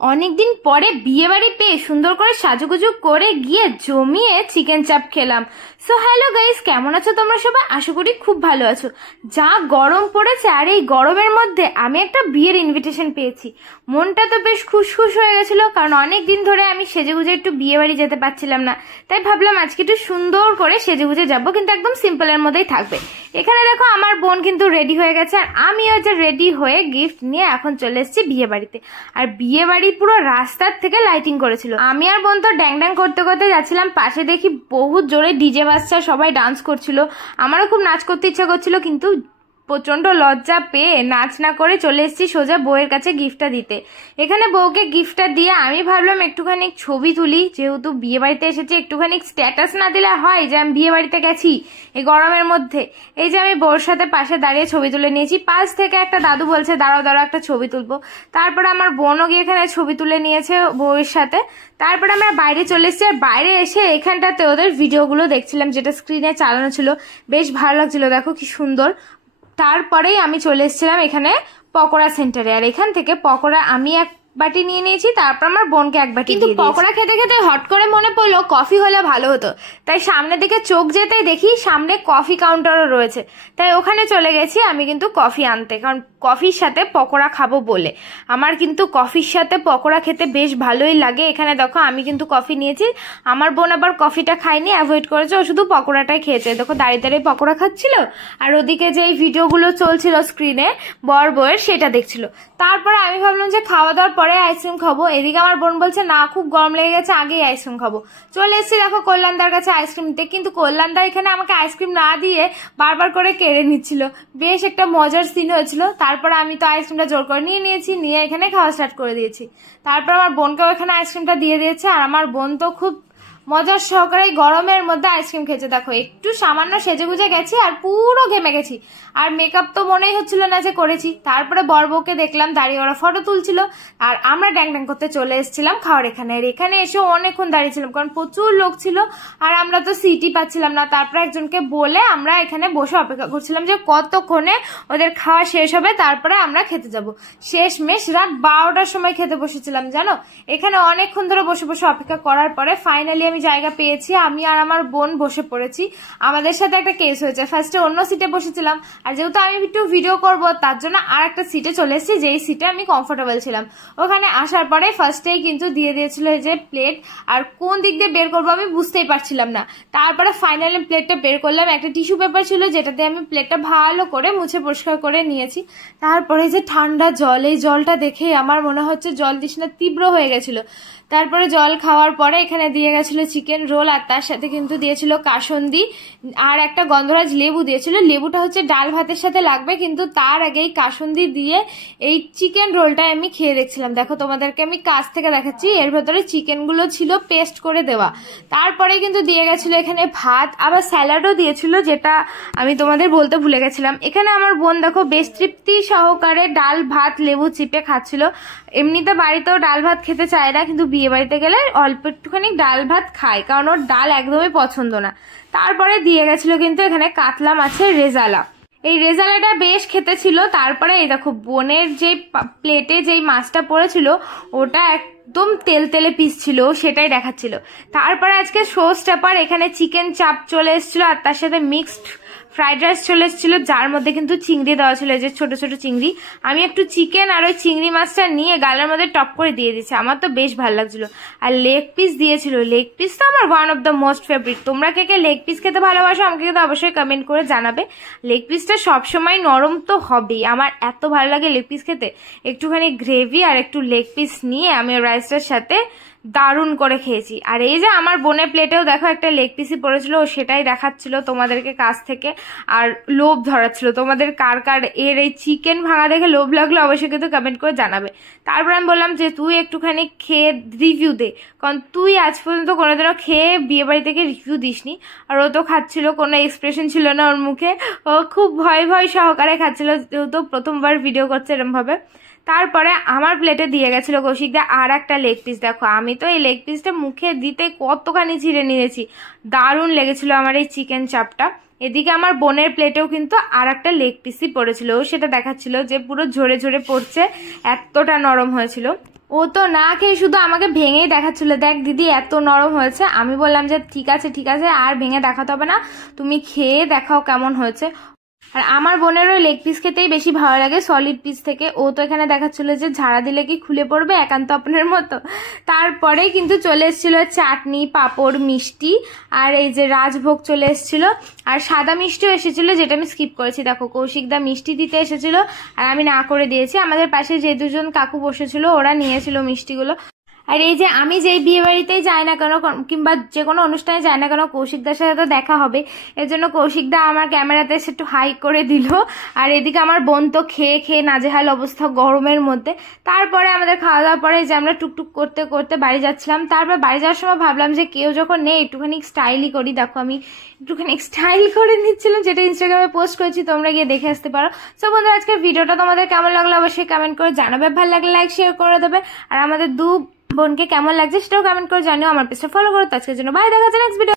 অনেকদিন পরে বিয়ে বাড়ি পেয়ে সুন্দর করে সাজুগুজু করে গিয়ে জমিয়ে চিকেন চাপ খেলাম। সো হ্যালো গাইস, কেমন আছো তোমরা সবাই? আশা করি খুব ভালো আছো। যা গরম পড়েছে, আর এই গরমের মধ্যে আমি একটা বিয়ের ইনভিটেশন পেয়েছি। মনটা তো বেশ খুশখুশ হয়ে গেছিল, কারণ অনেক দিন ধরে আমি সেজেগুজে একটু বিয়ে বাড়ি যেতে পারছিলাম না। তাই ভাবলাম আজকে একটু সুন্দর করে সেজেগুজে যাবো, কিন্তু একদম সিম্পলের মধ্যেই থাকবে। এখানে দেখো আমার বোন কিন্তু রেডি হয়ে গেছে, আর আমিও যে রেডি হয়ে গিফট নিয়ে এখন চলে এসেছি বিয়ে বাড়িতে। আর বিয়ে বাড়ি পুরো রাস্তার থেকে লাইটিং করেছিল। আমি আর বোন তো ড্যাং ড্যাং করতে করতে যাচ্ছিলাম, পাশে দেখি বহুত জোরে ডিজে বাজছে, সবাই ডান্স করছিল। আমারও খুব নাচ করতে ইচ্ছা করছিল, কিন্তু প্রচন্ড লজ্জা পেয়ে নাচ না করে চলে এসেছি সোজা বউয়ের কাছে গিফটটা দিতে। এখানে বউকে গিফটটা দিয়ে আমি ভাবলাম একটুখানি ছবি তুলি, যেহেতু বিয়ে বাড়িতে এসেছি একটুখানি স্ট্যাটাস না দিলে হয় যে আমি বিয়ে বাড়িতে গেছি এই গরমের মধ্যে। এই যে আমি বউর সাথে পাশে দাঁড়িয়ে ছবি তুলে নিয়েছি। পাশ থেকে একটা দাদু বলছে দাঁড়াও দাঁড়াও একটা ছবি তুলবো। তারপরে আমার বোনও গিয়ে এখানে ছবি তুলে নিয়েছে বউয়ের সাথে। তারপরে আমরা বাইরে চলে এসেছি, আর বাইরে এসে এখানটাতে ওদের ভিডিওগুলো দেখছিলাম, যেটা স্ক্রিনে চালানো ছিল। বেশ ভালো লাগছিল, দেখো কি সুন্দর। তারপরেই আমি চলে এসেছিলাম এখানে পকোড়া সেন্টারে, আর এখান থেকে পকোড়া আমি এক বাটি নিয়ে নিয়েছি, তারপর আমার বোনকে এক বাটি। কিন্তু পকোড়া খেতে খেতে হট করে মনে পড়লো কফি হলে ভালো হতো। তাই সামনের দিকে চোখ যেতেই দেখি সামনে কফি কাউন্টারও রয়েছে, তাই ওখানে চলে গেছি আমি কিন্তু কফি আনতে, কারণ কফির সাথে পকোড়া খাবো বলে। আমার কিন্তু কফির সাথে পকোড়া খেতে বেশ ভালোই লাগে। এখানে দেখো আমি কিন্তু কফি নিয়েছি, আমার বোন আবার কফিটা খায়নি, অ্যাভয়েড করেছে, ও শুধু পকোড়াটাই খেয়েছে। দেখো দাঁড়িয়ে দাঁড়িয়ে পকোড়া খাচ্ছিল, আর ওদিকে যে ভিডিওগুলো চলছিল স্ক্রিনে বর বউয়ের, সেটা দেখছিল। তারপরে আমি ভাবলাম যে খাওয়া দাওয়ার পরে আইসক্রিম খাবো। এদিকে আমার বোন বলছে না, খুব গরম লেগে গেছে, আগেই আইসক্রিম খাবো। চলে এসেছি দেখো কল্যাণদার কাছে আইসক্রিম নিতে, কিন্তু কল্যাণদা এখানে আমাকে আইসক্রিম না দিয়ে বারবার করে কেড়ে নিচ্ছিল। বেশ একটা মজার সিন হয়েছিল। তারপর আমি তো আইসক্রিমটা জোর করে নিয়ে নিয়েছি, নিয়ে এখানে খাওয়া স্টার্ট করে দিয়েছি। তারপর আমার বোনকেও এখানে আইসক্রিমটা দিয়ে দিয়েছে, আর আমার বোন তো খুব মজার সহকারে গরমের মধ্যে আইসক্রিম খেয়েছে। দেখো একটু সামান্য সেজে গুজে গেছি আর পুরো ঘেমে গেছি, আর মেকআপ তো মনেই হচ্ছিল না যে করেছি। তারপরে বর বউকে দেখলাম দাঁড়িয়ে ওরা ফটো তুলছিল, আর আমরা ড্যাং ড্যাং করতে চলে এসেছিলাম খাওয়ার এখানে। আর এখানে এসে অনেকক্ষণ দাঁড়িয়েছিলাম, কারণ প্রচুর লোক ছিল, আর আমরা তো সিটই পাচ্ছিলাম না। তারপরে একজনকে বলে আমরা এখানে বসে অপেক্ষা করছিলাম যে কতক্ষণে ওদের খাওয়া শেষ হবে, তারপরে আমরা খেতে যাব। শেষমেশ রাত 12টার সময় খেতে বসেছিলাম জানো। এখানে অনেকক্ষণ ধরে বসে বসে অপেক্ষা করার পরে ফাইনালি আমি জায়গা পেয়েছি। আমি আর আমার বোন বসে পড়েছি। আমাদের সাথে একটা কেস হয়েছে, ফার্স্টে অন্য সিটে বসেছিলাম, আর যেহেতু আমি একটু ভিডিও করব তার জন্য আর একটা সিটে চলে এসেছি, যেই সিটে আমি কমফোর্টেবল ছিলাম। ওখানে আসার পরে ফার্স্টেই কিন্তু দিয়ে দিয়েছিল এই যে প্লেট, আর কোন দিক দিয়ে বের করবো আমি বুঝতেই পারছিলাম না। তারপরে ফাইনালি প্লেটটা বের করলাম, একটা টিস্যু পেপার ছিল যেটাতে আমি প্লেটটা ভালো করে মুছে পরিষ্কার করে নিয়েছি। তারপরে যে ঠান্ডা জল, এই জলটা দেখে আমার মনে হচ্ছে জল তৃষ্ণা তীব্র হয়ে গেছিল। তারপরে জল খাওয়ার পরে এখানে দিয়ে গেছিল চিকেন রোল, আর তার সাথে কিন্তু দিয়েছিল কাসন্দি, আর একটা গন্ধরাজ লেবু দিয়েছিল। লেবুটা হচ্ছে ডাল ভাতের সাথে লাগবে, কিন্তু তার আগেই কাসন্দি দিয়ে এই চিকেন রোলটা আমি খেয়ে দেখছিলাম। দেখো তোমাদেরকে আমি কাছ থেকে দেখাচ্ছি, এর ভেতরে চিকেনগুলো ছিল পেস্ট করে দেওয়া। তারপরে কিন্তু দিয়ে গেছিল এখানে ভাত, আবার স্যালাডও দিয়েছিল, যেটা আমি তোমাদের বলতে ভুলে গেছিলাম। এখানে আমার বোন দেখো বেশ তৃপ্তি সহকারে ডাল ভাত লেবু চিপে খাচ্ছিল। এমনিতে বাড়িতেও ডাল ভাত খেতে চায় না, কিন্তু বিয়ে বাড়িতে গেলে অল্প একটুখানি ডাল ভাত খায়, কারণ ওর ডাল একদমই পছন্দ না। তারপরে দিয়ে গেছিল কিন্তু এখানে কাতলা মাছের রেজালা। এই রেজালাটা বেশ খেতে ছিল। তারপরে এই দেখো বোনের যে প্লেটে যেই মাছটা পড়েছিল ওটা একদম তেল তেলে পিস ছিল, সেটাই দেখাচ্ছিল। তারপরে আজকে শো স্টপার এখানে চিকেন চাপ চলে এসেছিল, আর তার সাথে মিক্সড ফ্রাইড রাইস চলে এসেছিল, যার মধ্যে কিন্তু চিংড়ি দেওয়া ছিল, যে ছোট ছোট চিংড়ি। আমি একটু চিকেন আর ওই চিংড়ি মাছটা নিয়ে গালের মধ্যে টপ করে দিয়ে দিচ্ছি, আমার তো বেশ ভালো লাগছিল। আর লেগ পিস দিয়েছিল, লেগ পিস তো আমার one of the most favourite. তোমরা কে কে লেগ পিস খেতে ভালোবাসো আমাকে কিন্তু অবশ্যই কমেন্ট করে জানাবে। লেগ পিসটা সবসময় নরম তো হবেই, আমার এত ভালো লাগে লেগ পিস খেতে। একটুখানি গ্রেভি আর একটু লেগ পিস নিয়ে আমি রাইসটার সাথে দারুণ করে খেয়েছি। আর এই যে আমার বোনের প্লেটেও দেখো একটা লেগ পিসই পড়েছিল, সেটাই দেখাচ্ছিল তোমাদেরকে কাছ থেকে, আর লোভ ধরাচ্ছিল। তোমাদের কার কার এর এই চিকেন ভাঙা দেখে লোভ লাগলো অবশ্যই কিন্তু কমেন্ট করে জানাবে। তারপর আমি বললাম যে তুই একটুখানি খেয়ে রিভিউ দে, কারণ তুই আজ পর্যন্ত কোনোদিনও খেয়ে বিয়ে বাড়ি থেকে রিভিউ দিসনি। আর ও তো খাচ্ছিল, কোনো এক্সপ্রেশন ছিল না ওর মুখে, ও খুব ভয় ভয় সহকারে খাচ্ছিল, যেহেতু প্রথমবার ভিডিও করছে এরমভাবে। তারপরে আমার প্লেটে দিয়ে গেছিল কৌশিকদা আর একটা লেগ পিস। দেখো আমি তো এই লেগ পিসটা মুখে দিতে কতখানি ছিঁড়ে নিয়েছি, দারুণ লেগেছিল আমার এই চিকেন চাপটা। এদিকে আমার বোনের প্লেটেও কিন্তু আর একটা লেগ পিসই পড়েছিল, সেটা দেখাচ্ছিল যে পুরো ঝরে ঝরে পড়ছে, এতটা নরম হয়েছিল। ও তো না খেয়ে শুধু আমাকে ভেঙেই দেখাচ্ছিল, দেখ দিদি এত নরম হয়েছে। আমি বললাম যে ঠিক আছে ঠিক আছে, আর ভেঙে দেখাতে হবে না, তুমি খেয়ে দেখাও কেমন হয়েছে। আর আমার বোনের ওই লেগ পিস খেতেই বেশি ভালো লাগে সলিড পিস থেকে। ও তো এখানে দেখাচ্ছিল যে ঝাড়া দিলে কি খুলে পড়বে একান্ত আপনার মতো। তারপরেই কিন্তু চলে এসেছিল চাটনি, পাঁপড়, মিষ্টি, আর এই যে রাজভোগ চলে এসেছিল, আর সাদা মিষ্টিও এসেছিল যেটা আমি স্কিপ করেছি। দেখো কৌশিকদা মিষ্টি দিতে এসেছিল আর আমি না করে দিয়েছি। আমাদের পাশে যে দুজন কাকু বসেছিল ওরা নিয়েছিল মিষ্টিগুলো। আর এই যে আমি যেই বিয়ে বাড়িতেই যাই না কেন কিংবা যে কোনো অনুষ্ঠানে যাই না কেন কৌশিকদার সাথে তো দেখা হবে, এর জন্য কৌশিকদা আমার ক্যামেরাতে এসে একটু হাই করে দিল। আর এদিকে আমার বোন তো খেয়ে খেয়ে নাজেহাল অবস্থা গরমের মধ্যে। তারপরে আমাদের খাওয়া দাওয়ার পরে যে আমরা টুকটুক করতে করতে বাড়ি যাচ্ছিলাম। তারপর বাড়ি যাওয়ার সময় ভাবলাম যে কেউ যখন নেই একটুখানি স্টাইলই করি। দেখো আমি একটুখানি স্টাইল করে নিচ্ছিলাম, যেটা ইনস্টাগ্রামে পোস্ট করেছি, তোমরা গিয়ে দেখে আসতে পারো। সো বন্ধুরা আজকের ভিডিওটা তোমাদের কেমন লাগলো অবশ্যই কমেন্ট করে জানাবে, ভালো লাগলে লাইক শেয়ার করে দেবে। আর আমাদের বোনকে কেমন লাগছে সেটাও কমেন্ট করে জানিও। আমার পেজটা ফলো করো। তো আজকের জন্য বাই, দেখা যাচ্ছে নেক্সট ভিডিও।